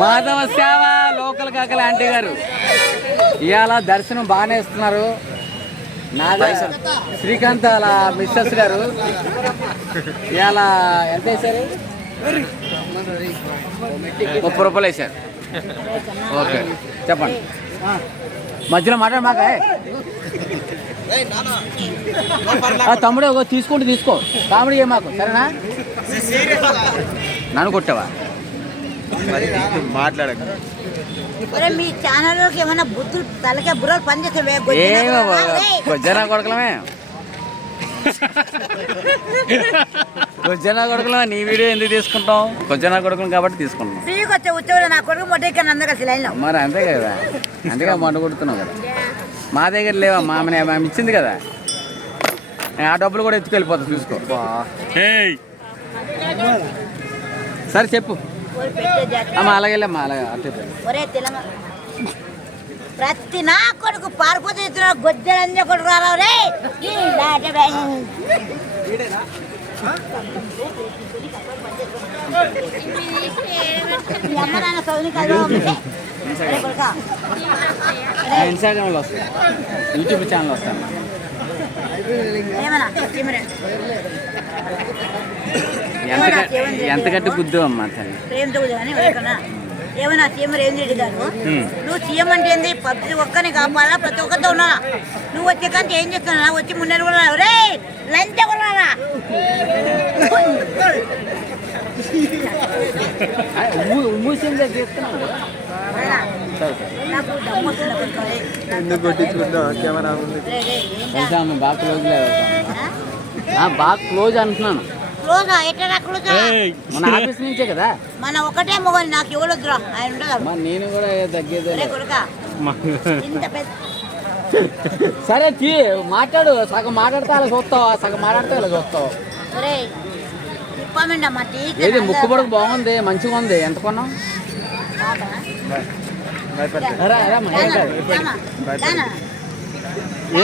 మాధవ సేవ local కాకల aunty గారు ఇవాళ దర్శనం బాగానే ఇస్తున్నారు. శ్రీకాంత్ వాళ్ళ మిస్సెస్ గారు ఇవాళ ఎంత వేశారు? 30 రూపాయలు వేశారు. ఓకే చెప్పండి. మధ్యలో మాట్లాడమాక తమ్ముడే తీసుకుంటూ తీసుకో. కామెడీ మాకు సరేనా? నన్ను కొట్టావా? మాట్లాడక మీ ఛానల్లోకి ఏమైనా బుద్ధులు తలకే బుర్రలు పనిచేస్తావే? గొజ్జనా కొడకలమే గొజ్జనా కొడకలమే. నీ వీడియో ఎందుకు తీసుకుంటాం? గొజ్జనా కొడకలం కాబట్టి తీసుకుంటాం. ఫ్రీకి వచ్చే ఉద్యోగులు నా కొడుకు మొట్టెక్కి అందరు కలిసి లైన్లో. మరి అంతే కదా, అందుకే మంట కొడుతున్నావు కదా. మా దగ్గర లేవా, ఆమె ఇచ్చింది కదా, ఆ డబ్బులు కూడా ఎత్తుకెళ్ళిపోతుంది చూసుకో. సరే చెప్పు అమ్మా. అలాగే అమ్మా, అలాగే అట్టే ప్రతి నా కొడుకు పారిపోతే గొజ్జలంజ కొడుకు రావు రే. ఇన్స్టాగ్రామ్లో వస్తాను, యూట్యూబ్ ఛానల్ వస్తాను. ఎంత గట్టి గుద్దు అమ్మా తల్లి. ఏమన్నా సీఎం రేవంత్ రెడ్డి గారు, నువ్వు సీఎం అంటే ఏంది? ప్రతి ఒక్కరిని కాపాడా, ప్రతి ఒక్కరితో ఉన్నా. నువ్వు వచ్చే కంటే ఏం చేస్తున్నా? వచ్చి ముందర కూడా రే లంచ్ కూడా బాగా క్లోజ్ అంటున్నాను. క్లోజా? ఎట్లా క్లోజ్? మన ఆఫీస్ నుంచే కదా. మన ఒకటే మొగని నాకు ఎవరు వద్దురా, ఆయన ఉండదు. నేను కూడా తగ్గేది. సరే మాట్లాడు. సగం మాట్లాడితే అలా చూస్తావు, సగం మాట్లాడితే అలా చూస్తావు. ఏది ముక్కు పొడకు బాగుంది, మంచిగా ఉంది. ఎంత కొన్నావు?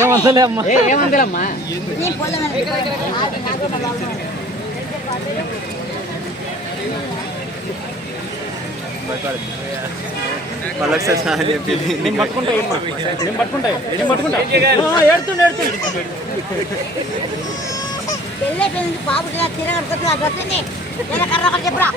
ఏమందలే అమ్మా, ఏమందలే అమ్మా. బాబు తిరగడుతుంది, అది వస్తుంది. కర్ర చెప్పురా.